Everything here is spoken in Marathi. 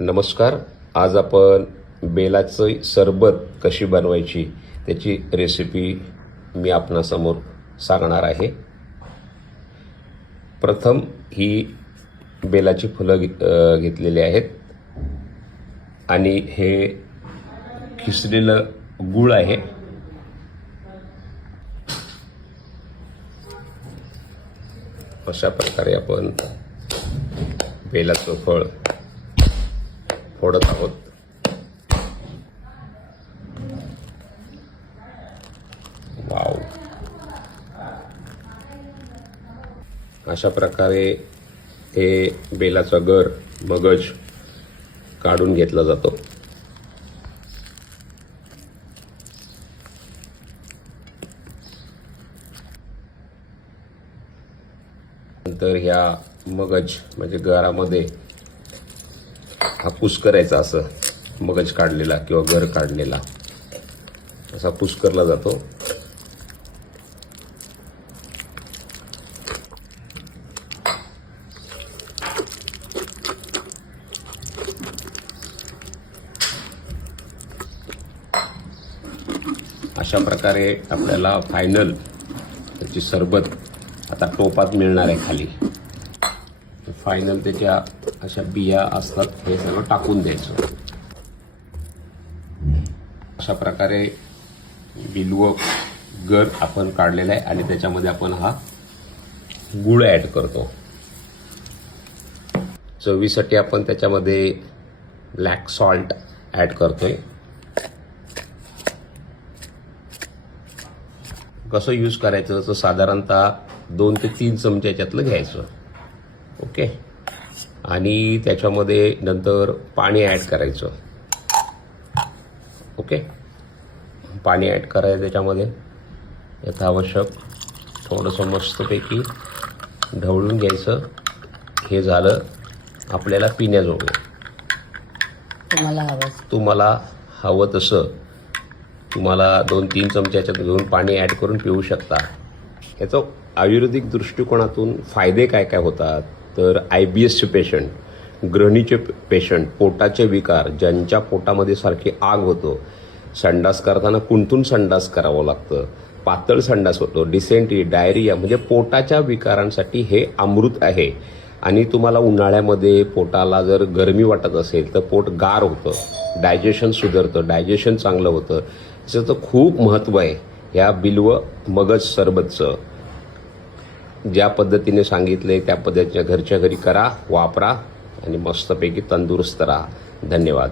नमस्कार. आज आपण बेलाचं सरबत कशी बनवायची त्याची रेसिपी मी आपणासमोर सांगणार आहे. प्रथम ही बेलाची फुलं घेतलेली आहेत आणि हे खिसलेलं गूळ आहे. अशा प्रकारे आपण बेलाचं फळ फोडत आहोत. वाव. अशा प्रकारे हे बेलाचा गर मगज काढून घेतला जातो. नंतर ह्या मगज म्हणजे गरामध्ये हा पुस करायचा. असं मगज काढलेला किंवा गर काढलेला असा पुस करला जातो. अशा प्रकारे आपल्याला फायनल त्याची सरबत आता टोपात मिळणार आहे. खाली फायनल त्याच्या अशा बिया असतात, हे सगळं टाकून द्यायचं. अशा प्रकारे बिलव गर आपण काढलेला आहे आणि त्याच्यामध्ये आपण हा गूळ ऍड करतो. चवीसाठी आपण त्याच्यामध्ये ब्लॅक सॉल्ट ऍड करतोय. कसं यूज करायचं तर साधारणतः 2 ते 3 चमचे याच्यातलं घ्यायचं. ओके. आणि त्याच्यामध्ये नंतर पाणी ऍड करायचं. ओके. पाणी ऍड करायचं त्याच्यामध्ये यथावश्यक थोडंसं मस्तपैकी ढवळून घ्यायचं. हे झालं आपल्याला पिण्याजोगं. तुम्हाला हवं तसं तुम्हाला 2-3 चमचे याच्यात घेऊन पाणी ऍड करून पिऊ शकता. याचं आयुर्वेदिक दृष्टिकोनातून फायदे काय काय होतात तर IBSचे पेशंट, गृहिणीचे पेशंट, पोटाचे विकार, ज्यांच्या पोटामध्ये सारखी आग होतो, संडास करताना कुंठून संडास करावं लागतं, पातळ संडास होतो, डिसेंट्री, डायरिया, म्हणजे पोटाच्या विकारांसाठी हे अमृत आहे. आणि तुम्हाला उन्हाळ्यामध्ये पोटाला जर गरमी वाटत असेल तर पोट गार होतं, डायजेशन सुधारतं, डायजेशन चांगलं होतं. याचं खूप महत्त्व आहे या बिल्व मगज सरबतचं. ज्या पद्धतीने सांगितले त्या पद्धतीने घरच्या घरी करा, वापरा आणि मस्तपैकी तंदुरुस्त राहा. धन्यवाद.